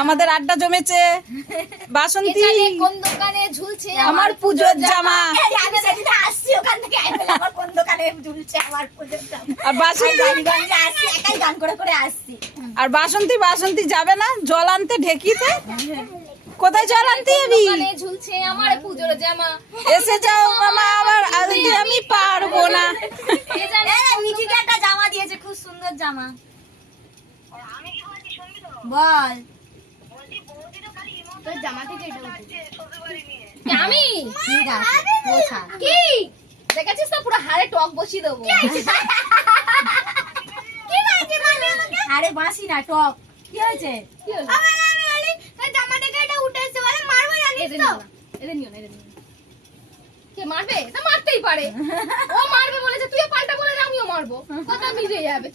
আমাদের আড্ডা জমেছে। বাসন্তী কোন দোকানে ঝুলছে আমার পুজোর জামা। আমি সেদিন আসছি ওখান থেকে আমার কোন দোকানে ঝুলছে আমার পুজোর জামা। আর বাসন্তী গাড়িগঞ্জে আসছি, একাই গান করে করে আসছি। আর বাসন্তী যাবে না জল আনতে ঢেকিতে? কোথায় জল আনতে যাবি? দোকানে ঝুলছে আমার পুজোর জামা। এসে যাও মামা, আবার আজকে আমি পারবো না। মিঠিকে একটা জামা দিয়েছে, খুব সুন্দর জামা। বল তোর জামা থেকে এটা উঠেছে। আমি ঠিক আছে পোছা কি দেখেছিস তো পুরো হাড়ে টক বসিয়ে দেবো। কি হয়েছে মানে আমাকে? আরে বাসি না টক। কি হয়েছে? আমার আমি বলি তোর জামা থেকে এটা উঠেছে বলে মারবো জানিস তো? এদের নিও না। কে মারবে? তা মারতেই পারে। ও মারবে বলেছে, তুইও পাল্টা বলে আমিও মারবো। কথা মিলে যাবে।